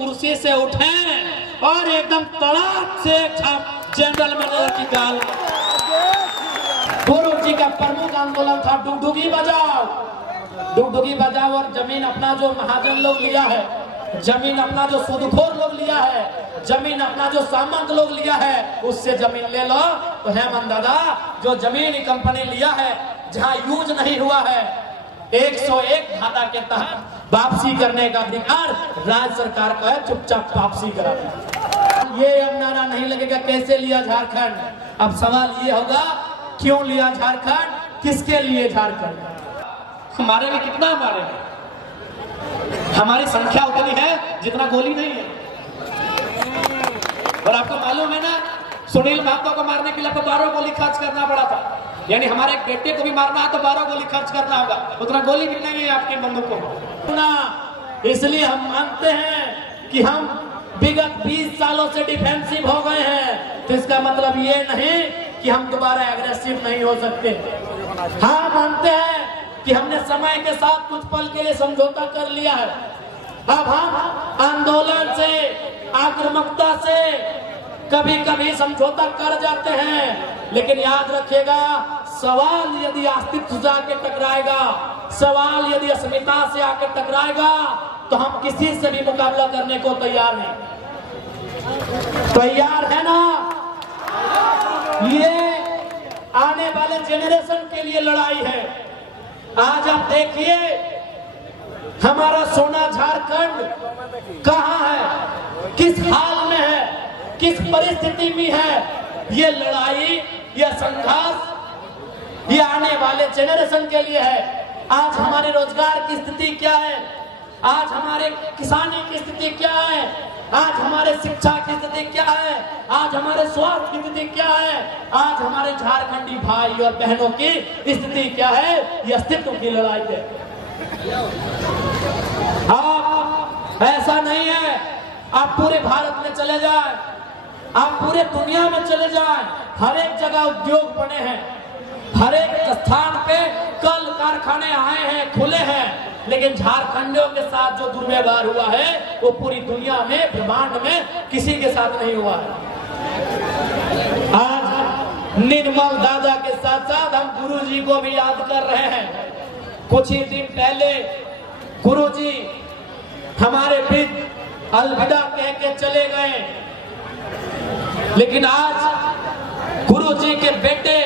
कुर्सी से उठे और एकदम तड़ाक से छाप जनरल मैनेजर की गाल। गुरु जी का प्रमुख आंदोलन था डुगडुगी बजाओ, डुगडुगी बजाओ। और जमीन अपना जो महाजन लोग लिया है, जमीन अपना जो सूदखोर लोग लिया है, जमीन अपना जो सामंत लोग लिया है, उससे जमीन ले लो। तो हेमंत दादा जो जमीन कंपनी लिया है जहां यूज नहीं हुआ है, 101 धारा के तहत वापसी करने का अधिकार राज्य सरकार का है, चुपचाप वापसी करा। ये अब नारा नहीं लगेगा कैसे लिया झारखंड। अब सवाल ये होगा क्यों लिया झारखंड, किसके लिए झारखंड। हमारे में कितना हमारे में, हमारी संख्या उतनी है जितना गोली नहीं है। और आपको मालूम है ना, सुनील महतो को मारने के लिए आपको 12 गोली खर्च करना पड़ा था। यानी हमारे एक बेटे को भी मारना है तो 12 गोली खर्च करना होगा, उतना गोली भी नहीं है आपके बंदूकों में। इसलिए हम मानते हैं कि हम विगत 20 सालों से डिफेंसिव हो गए हैं, तो इसका मतलब ये नहीं कि हम दोबारा एग्रेसिव नहीं हो सकते। हाँ मानते हैं कि हमने समय के साथ कुछ पल के लिए समझौता कर लिया है। अब हम आंदोलन से, आक्रामकता से कभी कभी समझौता कर जाते हैं, लेकिन याद रखिएगा सवाल यदि अस्तित्व से आके टकराएगा, सवाल यदि अस्मिता से आके टकराएगा तो हम किसी से भी मुकाबला करने को तैयार हैं। तैयार है ना? ये आने वाले जेनरेशन के लिए लड़ाई है। आज आप देखिए हमारा सोना झारखंड कहां है, किस हाल में है, किस परिस्थिति में है। ये लड़ाई, ये संघर्ष ये आने वाले जेनरेशन के लिए है। आज हमारे रोजगार की स्थिति क्या है, आज हमारे किसानी की स्थिति क्या है, आज हमारे शिक्षा की स्थिति क्या है, आज हमारे स्वास्थ्य की स्थिति क्या है, आज हमारे झारखंडी भाई और बहनों की स्थिति क्या है। ये अस्तित्व की लड़ाई है। आप ऐसा नहीं है आप पूरे भारत में चले जाएं, आप पूरे दुनिया में चले जाएं, हर एक जगह उद्योग बने हैं, हर एक स्थान पे कल कारखाने आए हैं, खुले हैं, लेकिन झारखंडियों के साथ जो दुर्व्यवहार हुआ है वो पूरी दुनिया में, ब्रह्मांड में किसी के साथ नहीं हुआ है। आज निर्मल दादा के साथ साथ हम गुरुजी को भी याद कर रहे हैं। कुछ ही दिन पहले गुरुजी हमारे बीच अलविदा कह के चले गए, लेकिन आज गुरुजी के बेटे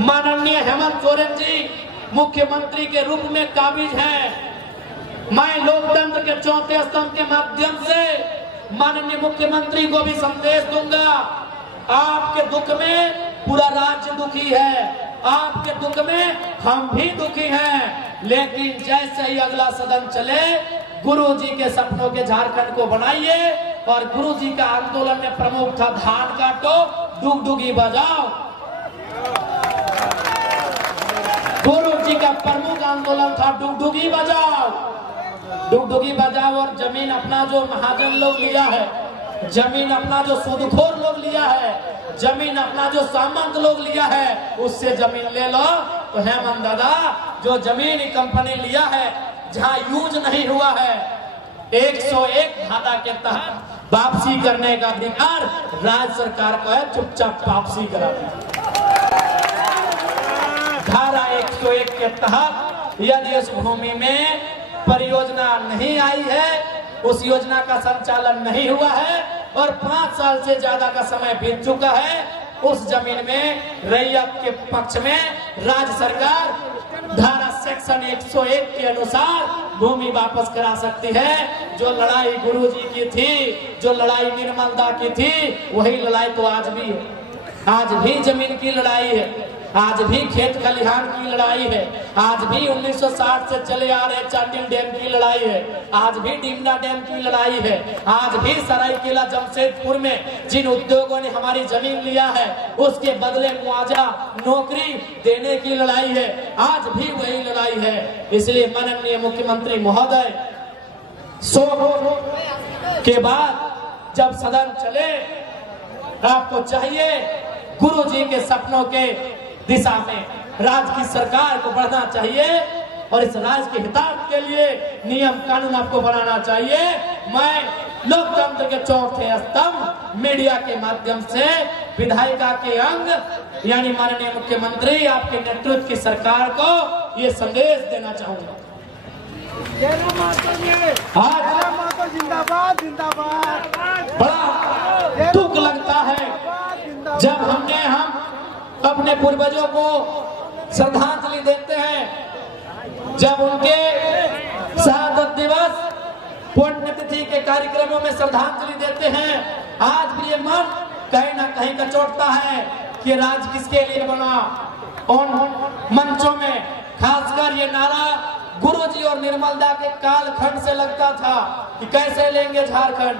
माननीय हेमंत सोरेन जी मुख्यमंत्री के रूप में काबिज हैं। मैं लोकतंत्र के चौथे स्तंभ के माध्यम से माननीय मुख्यमंत्री को भी संदेश दूंगा, आपके दुख में पूरा राज्य दुखी है, आपके दुख में हम भी दुखी हैं, लेकिन जैसे ही अगला सदन चले गुरुजी के सपनों के झारखंड को बनाइए। और गुरुजी का आंदोलन में प्रमुख था धान काटो डुगडुगी बजाओ। गुरुजी का प्रमुख आंदोलन था डुगडुगी बजाओ, डुगडुगी बजाओ। और जमीन अपना जो महाजन लोग लिया है, जमीन अपना जो सूदखोर लोग लिया है, जमीन अपना जो सामंत लोग लिया है, उससे जमीन ले लो। तो हेमंत दादा जो जमीन कंपनी लिया है जहां यूज नहीं हुआ है, 101 धारा के तहत वापसी करने का अधिकार राज्य सरकार को है, चुपचाप वापसी करा। धारा 101 के तहत यदि उस भूमि में परियोजना नहीं आई है, उस योजना का संचालन नहीं हुआ है और 5 साल से ज्यादा का समय बीत चुका है, उस जमीन में रैयत के पक्ष में राज्य सरकार धारा सेक्शन 101 के अनुसार भूमि वापस करा सकती है। जो लड़ाई गुरुजी की थी, जो लड़ाई निर्मलदा की थी, वही लड़ाई तो आज भी है। आज भी जमीन की लड़ाई है, आज भी खेत खलिहान की लड़ाई है, आज भी 1960 से चले आ रहे चांडिल डैम की लड़ाई है, आज भी डिमना डैम की लड़ाई है, आज भी सरायकेला जमशेदपुर में जिन उद्योगों ने हमारी जमीन लिया है उसके बदले मुआवजा नौकरी देने की लड़ाई है, आज भी वही लड़ाई है। इसलिए माननीय मुख्यमंत्री महोदय 100 के बाद जब सदन चले, आपको चाहिए गुरुजी के सपनों के दिशा में राज्य की सरकार को बढ़ना चाहिए और इस राज्य के हितार्थ के लिए नियम कानून आपको बनाना चाहिए। मैं के चौथे स्तंभ मीडिया के माध्यम से विधायिका के अंग यानी माननीय मुख्यमंत्री आपके नेतृत्व की सरकार को ये संदेश देना चाहूंगा। आज जिंदाबाद जिंदाबाद। बड़ा दुख लगता है जब हम अपने पूर्वजों को श्रद्धांजलि देते हैं, जब उनके शहादत दिवस पुण्यतिथि के कार्यक्रमों में श्रद्धांजलि देते हैं, आज भी ये मन कहीं ना कहीं कचोटता है कि राज किसके लिए बना। उन मंचों में खासकर ये नारा गुरुजी और निर्मलदा के कालखंड से लगता था कि कैसे लेंगे झारखंड,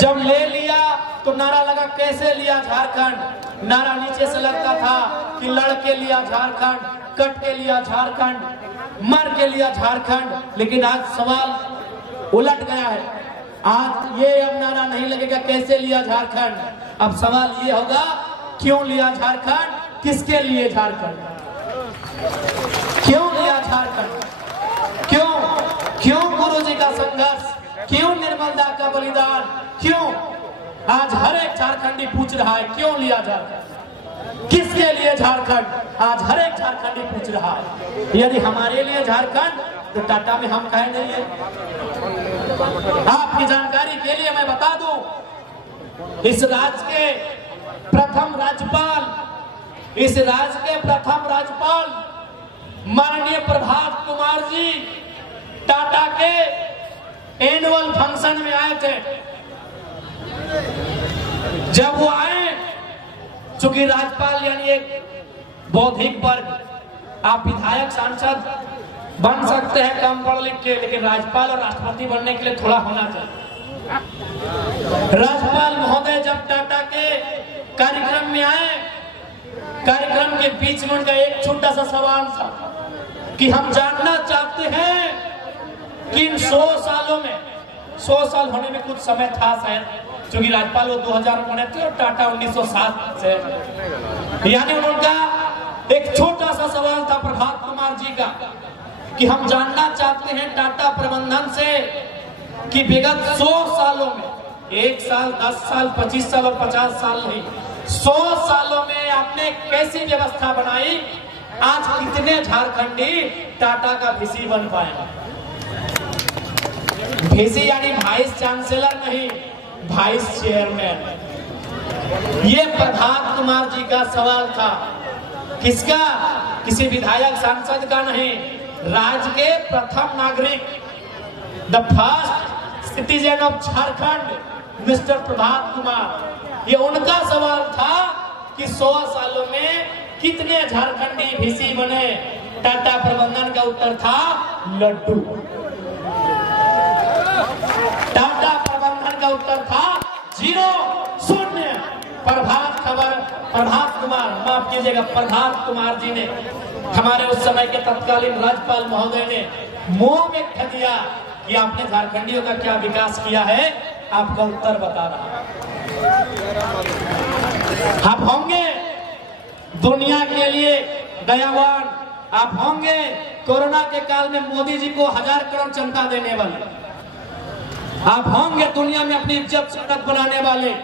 जब ले लिया तो नारा लगा कैसे लिया झारखंड। नारा नीचे से लगता था कि लड़के लिया झारखंड, कट के लिया झारखंड, मर के लिया झारखंड। लेकिन आज सवाल उलट गया है। आज ये अब नारा नहीं लगेगा कैसे लिया झारखंड, अब सवाल ये होगा क्यों लिया झारखंड, किसके लिए झारखंड, क्यों लिया झारखंड, क्यों गुरुजी का संघर्ष, क्यों निर्मलदा का बलिदान, क्यों आज हर एक झारखंडी पूछ रहा है क्यों लिया झारखंड, किसके लिए झारखंड, आज हर एक झारखंडी पूछ रहा है। यदि हमारे लिए झारखंड तो टाटा में हम कहे नहीं है। आपकी जानकारी के लिए मैं बता दूं, इस राज्य के प्रथम राज्यपाल माननीय प्रभात कुमार जी टाटा के एनुअल फंक्शन में आए थे। जब वो आए, चूंकि राज्यपाल यानी एक बौद्धिक वर्ग, आप विधायक सांसद बन सकते हैं कम पढ़ लिख के, लेकिन राज्यपाल और राष्ट्रपति बनने के लिए थोड़ा होना चाहिए। राज्यपाल महोदय जब टाटा के कार्यक्रम में आए, कार्यक्रम के बीच में उनका एक छोटा सा सवाल था कि हम जानना चाहते हैं कि इन 100 सालों में, 100 साल होने में कुछ समय था शायद, क्योंकि राज्यपाल वो 2000 बने थे और टाटा 1907 से, यानी उनका एक छोटा सा सवाल था प्रभात कुमार जी का कि हम जानना चाहते हैं टाटा प्रबंधन से कि विगत 100 सालों में, 1 साल, 10 साल, 25 साल और 50 साल नहीं, 100 सालों में आपने कैसी व्यवस्था बनाई, आज कितने झारखंडी टाटा का वीसी बन पाए। वीसी यानी वाइस चांसलर नहीं, वाइस चेयरमैन। ये प्रभात कुमार जी का सवाल था, किसका, किसी विधायक सांसद का नहीं, राज्य के प्रथम नागरिक, the first citizen of Jharkhand mister Prabhat Kumar. ये उनका सवाल था कि 100 सालों में कितने झारखंडी वीसी बने। टाटा प्रबंधन का उत्तर था लड्डू। टाटा प्रबंधन का उत्तर था 0, 0। प्रभात कुमार, माफ कीजिएगा, प्रभात कुमार जी ने, हमारे उस समय के तत्कालीन राज्यपाल महोदय ने मुंह में कह दिया कि आपने झारखंडियों का क्या विकास किया है, आपका उत्तर बता रहा। आप होंगे दुनिया के लिए दयावान, आप होंगे कोरोना के काल में मोदी जी को 1000 करोड़ चंदा देने वाले, आप होंगे दुनिया में अपनी इज्जत सड़क बनाने वाले,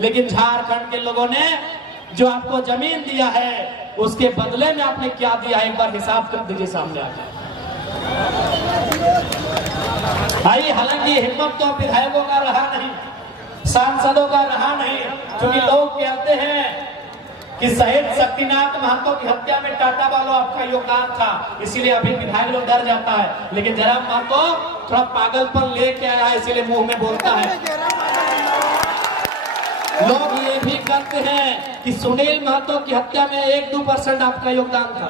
लेकिन झारखंड के लोगों ने जो आपको जमीन दिया है उसके बदले में आपने क्या दिया है, एक बार हिसाब कर दीजिए सामने आके। हालांकि हिम्मत तो विधायकों का रहा नहीं, सांसदों का रहा नहीं, क्योंकि लोग कहते हैं कि शहीद शक्तिनाथ महतो की हत्या में टाटा वालों आपका योगदान था, इसीलिए अभी विधायक लोग डर जाता है। लेकिन जयराम महतो थोड़ा पागलपन लेके आया है, इसीलिए मुंह में बोलता है। लोग ये भी कहते हैं कि सुनील महतो की हत्या में 1-2% आपका योगदान था,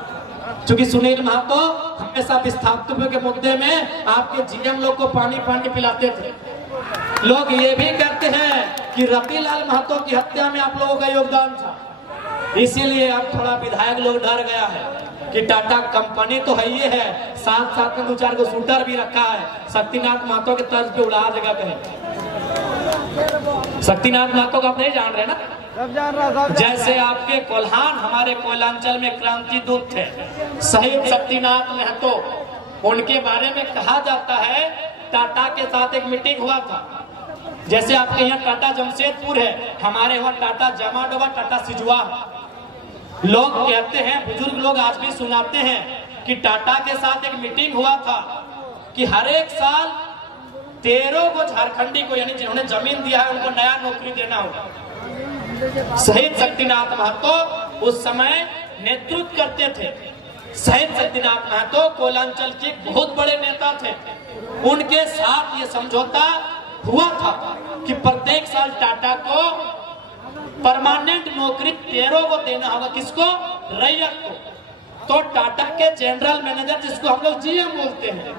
क्योंकि सुनील महतो हमेशा विस्थापितों के मुद्दे में आपके जीएम लोग को पानी पिलाते थे। लोग ये भी कहते हैं कि रतिलाल महतो की हत्या में आप लोगों का योगदान था, इसीलिए अब थोड़ा विधायक लोग डर गया है कि टाटा कंपनी तो है ये है, साथ साथ में 2-4 को शूटर भी रखा है, शक्तिनाथ महतो के तर्ज पे उड़ा देगा कहीं। शक्तिनाथ महतो को आप नहीं जान रहे ना, सब जान रहा, जैसे आपके कोल्हान हमारे कोयलांचल में क्रांति दूत थे शहीद शक्तिनाथ महतो, उनके बारे में कहा जाता है टाटा के साथ एक मीटिंग हुआ था जैसे आपके यहाँ टाटा जमशेदपुर है, हमारे वहाँ टाटा जमाडोबा, टाटा सिजुआ। लोग कहते हैं, बुजुर्ग लोग आज भी सुनाते हैं कि टाटा के साथ एक मीटिंग हुआ था कि हर एक साल 13 को झारखंडी को, यानी जिन्होंने जमीन दिया है उनको नया नौकरी देना होगा। शहीद शक्तिनाथ महतो उस समय नेतृत्व करते थे। शहीद शक्तिनाथ महतो कोलांचल के बहुत बड़े नेता थे। उनके साथ ये समझौता हुआ था कि प्रत्येक साल टाटा को परमानेंट नौकरी 13 को देना होगा। किसको? रैयत को। तो टाटा के जनरल मैनेजर, जिसको हम लोग जीएम बोलते हैं,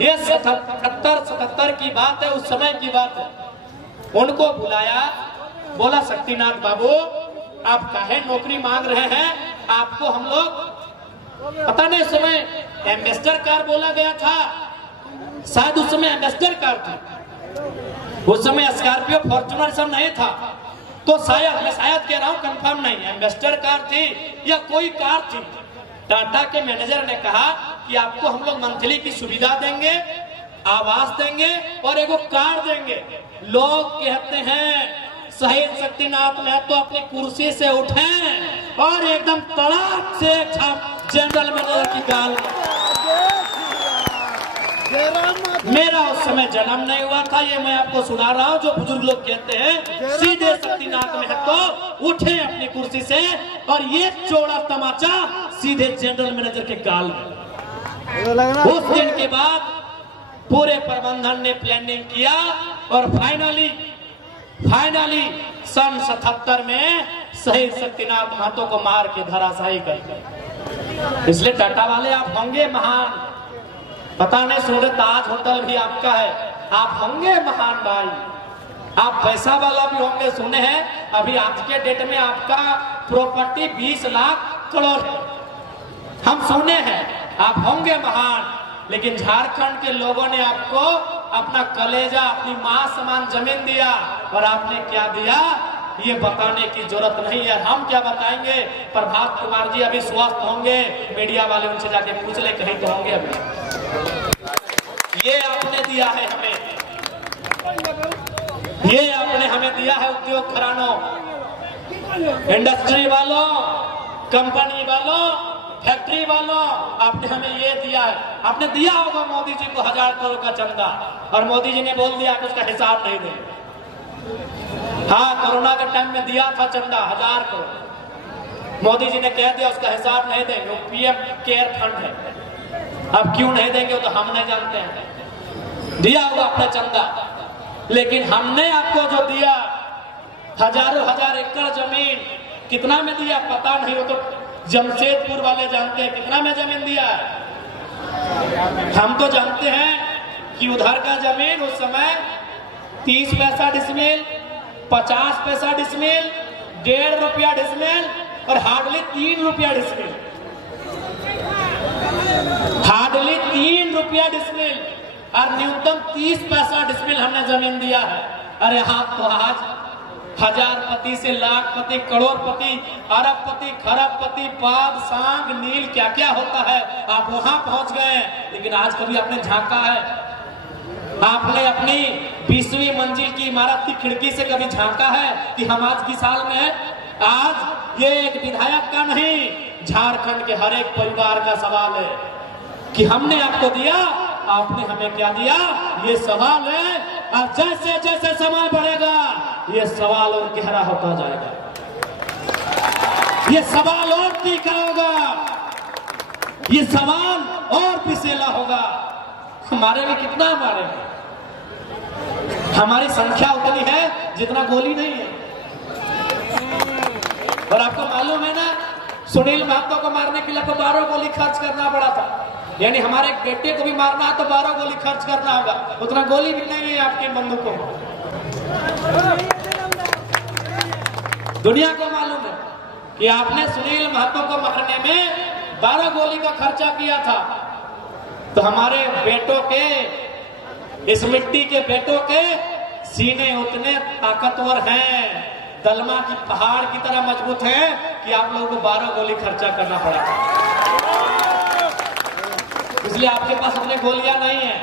ये 77 की बात है, उस समय की बात है। उनको बुलाया, बोला शक्तिनाथ बाबू आप काहे नौकरी मांग रहे हैं? आपको हम लोग, पता नहीं उस समय एम्बेसडर कार बोला गया था, शायद उस समय एम्बेसडर कार थी, उस समय स्कॉर्पियो फॉर्च्यूनर सब नहीं था। तो शायद, मैं शायद कह रहा हूँ, कंफर्म नहीं, एम्बेसडर कार थी या कोई कार थी। टाटा के मैनेजर ने कहा कि आपको हम लोग मंथली की सुविधा देंगे, आवास देंगे और एगो कार देंगे। लोग कहते हैं शहीद शक्तिनाथ महतो अपनी कुर्सी से उठे और एकदम तड़ाक से छाप जनरल मैनेजर की गाल। मेरा उस समय जन्म नहीं हुआ था, ये मैं आपको सुना रहा हूँ। जो बुजुर्ग लोग कहते हैं, सीधे शक्तिनाथ महतो उठे अपनी कुर्सी से और ये चौड़ा तमाचा सीधे जनरल मैनेजर के गाल में। उस दिन के बाद पूरे प्रबंधन ने प्लानिंग किया और फाइनली सन 77 में शहीद शक्तिनाथ महतो को मार के धराशायी कर दिया। इसलिए टाटा वाले आप होंगे महान। पता नहीं सूरत ताज होटल भी आपका है, आप होंगे महान भाई, आप पैसा वाला भी होंगे। सुने हैं अभी आज के डेट में आपका प्रॉपर्टी 20 लाख करोड़ है, हम सुने हैं, आप होंगे महान। लेकिन झारखंड के लोगों ने आपको अपना कलेजा, अपनी मां समान जमीन दिया और आपने क्या दिया ये बताने की जरूरत नहीं है। हम क्या बताएंगे? प्रभात कुमार जी अभी स्वस्थ होंगे, मीडिया वाले उनसे जाके पूछ ले, कहीं तो होंगे अभी। ये आपने दिया है हमें, ये आपने हमें दिया है उद्योग घरानों, इंडस्ट्री वालों, कंपनी वालों, फैक्ट्री वालों, आपने हमें ये दिया है। आपने दिया होगा मोदी जी को 1000 करोड़ का चंदा और मोदी जी ने बोल दिया कि उसका हिसाब नहीं देंगे। हाँ, कोरोना के टाइम में दिया था चंदा 1000 करोड़, मोदी जी ने कह दिया उसका हिसाब नहीं देंगे, वो पीएम केयर फंड है। अब क्यों नहीं देंगे तो हम नहीं जानते हैं, दिया होगा अपना चंदा। लेकिन हमने आपको जो दिया हजारों हजार एकड़ जमीन, कितना में दिया पता नहीं, वो तो जमशेदपुर वाले जानते हैं कितना में जमीन दिया है। हम तो जानते हैं कि उधर का जमीन उस समय 30 पैसा डिसमिल, 50 पैसा डिसमिल, 1.5 रुपया डिसमिल और हार्डली 3 रुपया डिसमिल, हार्डली 3 रुपया डिसमिल और न्यूनतम 30 पैसा डिसमिल हमने जमीन दिया है। अरे हाँ, तो आज हजारपति से लाखपति, करोड़पति, अरबपति, खरबपति, पाद, सांग, नील, क्या क्या होता है, आप वहां पहुंच गए। लेकिन आज कभी आपने झांका है? आपने अपनी 20वीं मंजिल की इमारत की खिड़की से कभी झांका है कि हम आज किस हाल में है? आज ये एक विधायक का नहीं, झारखंड के हर एक परिवार का सवाल है कि हमने आपको दिया, आपने हमें क्या दिया, ये सवाल है। और जैसे जैसे समय बढ़ेगा ये सवाल और गहरा होता जाएगा, ये सवाल और तीखा होगा, ये सवाल और पिसेला होगा। हमारे में कितना हमारे में? हमारी संख्या उतनी है जितना गोली नहीं है। और आपको मालूम है ना, सुनील महतो को मारने के लिए आपको 12 गोली खर्च करना पड़ा था। यानी हमारे एक बेटे को भी मारना है तो 12 गोली खर्च करना होगा, उतना गोली भी नहीं है आपके बंदूकों में। दुनिया को मालूम है कि आपने सुनील महतो को मारने में 12 गोली का खर्चा किया था। तो हमारे बेटों के, इस मिट्टी के बेटों के सीने उतने ताकतवर हैं, दलमा की पहाड़ की तरह मजबूत है कि आप लोगों को 12 गोली खर्चा करना पड़ा। इसलिए आपके पास उतने गोलियां नहीं है।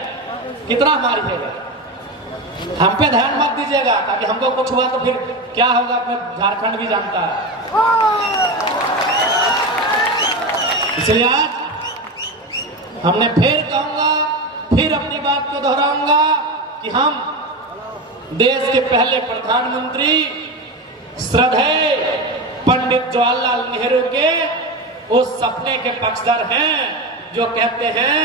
कितना हमारी है? हम पे ध्यान मत दीजिएगा, ताकि हमको कुछ हुआ तो फिर क्या होगा अपने झारखंड भी जानता है। इसलिए आज हमने फिर कहूंगा, फिर अपनी बात को दोहराऊंगा कि हम देश के पहले प्रधानमंत्री श्रद्धेय पंडित जवाहरलाल नेहरू के उस सपने के पक्षधर हैं जो कहते हैं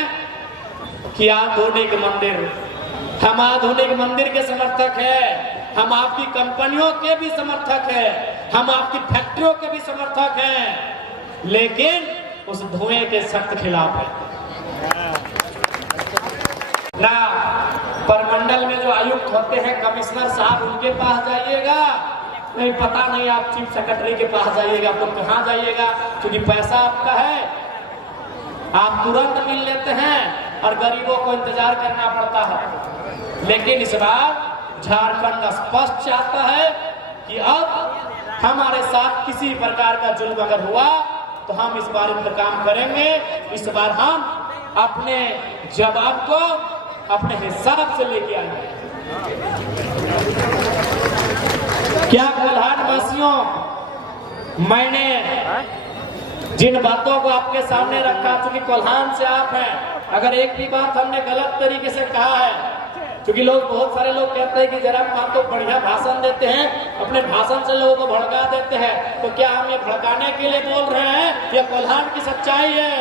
कि आधुनिक मंदिर, हम आधुनिक मंदिर के समर्थक हैं, हम आपकी कंपनियों के भी समर्थक हैं, हम आपकी फैक्ट्रियों के भी समर्थक हैं, लेकिन उस धुएं के सख्त खिलाफ है। ना परमंडल में जो आयुक्त होते हैं, कमिश्नर साहब, उनके पास जाइएगा, नहीं पता नहीं आप चीफ सेक्रेटरी के पास जाइएगा, तो कहाँ जाइएगा, क्योंकि पैसा आपका है, आप तुरंत मिल लेते हैं और गरीबों को इंतजार करना पड़ता है। लेकिन इस बार झारखंड स्पष्ट चाहता है कि अब हमारे साथ किसी प्रकार का जुल्म अगर हुआ तो हम इस बार इंतकाम करेंगे। इस बार हम अपने जवाब को अपने हिसाब से लेके आएंगे। क्या कोल्हान वासियों, मैंने जिन बातों को आपके सामने रखा, चूंकि कोल्हान से आप हैं, अगर एक भी बात हमने गलत तरीके से कहा है, क्योंकि लोग, बहुत सारे लोग कहते हैं कि जरा आप तो बढ़िया भाषण देते हैं, अपने भाषण से लोगों को भड़का देते हैं, तो क्या हम ये भड़काने के लिए बोल रहे हैं या कोल्हान की सच्चाई है?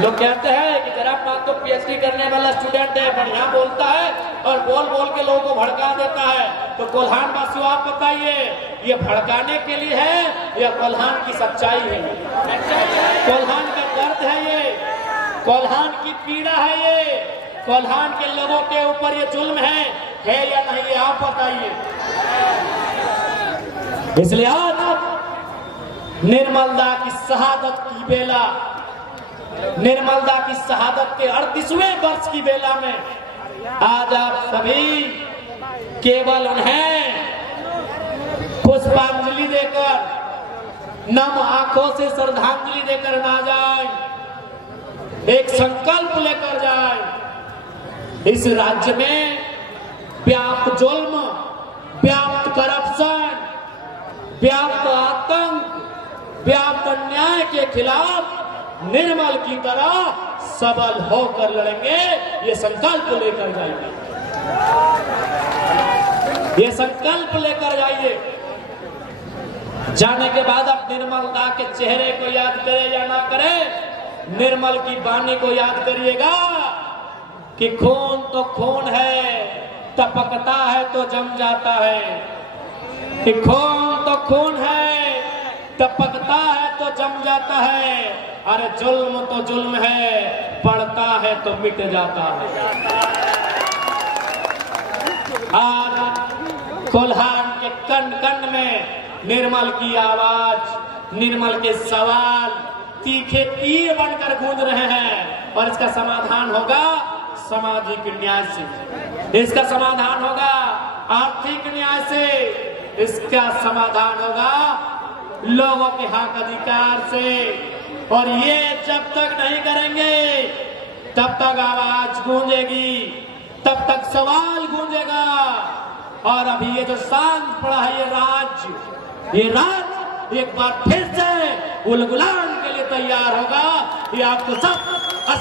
लोग कहते हैं कि जरा आप तो पीएचडी करने वाला स्टूडेंट है, बढ़िया बोलता है और बोल बोल के लोगों को भड़का देता है। तो कोल्हान वासियों, आप बताइए, ये भड़काने के लिए है या कोल्हान की सच्चाई है? कोल्हान का दर्द है ये, कोल्हान की पीड़ा है ये, कोल्हान के लोगों के ऊपर ये जुल्म है या नहीं, ये आप बताइए। इसलिए आज निर्मलदा की शहादत की बेला, निर्मलदा की शहादत के 38वें वर्ष की बेला में आज आप सभी केवल उन्हें पुष्पांजलि देकर, नम आंखों से श्रद्धांजलि देकर ना जाए, एक संकल्प लेकर जाए। इस राज्य में व्याप्त जुल्म, व्याप्त करप्शन, व्याप्त आतंक, व्याप्त अन्याय के खिलाफ निर्मल की तरह सबल होकर लड़ेंगे। ये संकल्प लेकर जाइए, ये संकल्प लेकर जाइए। जाने के बाद आप निर्मलता के चेहरे को याद करें या ना करें, निर्मल की वाणी को याद करिएगा कि खून तो खून है, टपकता है तो जम जाता है, कि खून तो खून है, टपकता है तो जम जाता है, अरे जुल्म तो जुल्म है, पड़ता है तो मिट जाता है। आज कोल्हान के कण कण में निर्मल की आवाज, निर्मल के सवाल तीखे तीर बनकर गूंज रहे हैं, और इसका समाधान होगा सामाजिक न्याय से, इसका समाधान होगा आर्थिक न्याय से, इसका समाधान होगा लोगों के हक अधिकार से। और ये जब तक नहीं करेंगे तब तक आवाज गूंजेगी, तब तक सवाल गूंजेगा। और अभी ये जो शांत पड़ा है ये राज एक बार फिर से उलगुलान के लिए तैयार होगा। ये आपको सब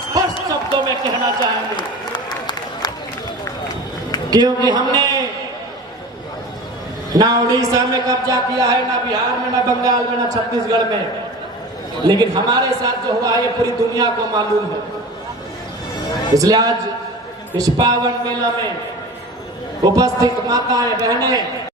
स्पष्ट शब्दों में कहना चाहेंगे, क्योंकि हमने ना उड़ीसा में कब्जा किया है, ना बिहार में, ना बंगाल में, ना छत्तीसगढ़ में, लेकिन हमारे साथ जो हुआ है ये पूरी दुनिया को मालूम है। इसलिए आज इस पावन मेला में उपस्थित माताएं, बहनें,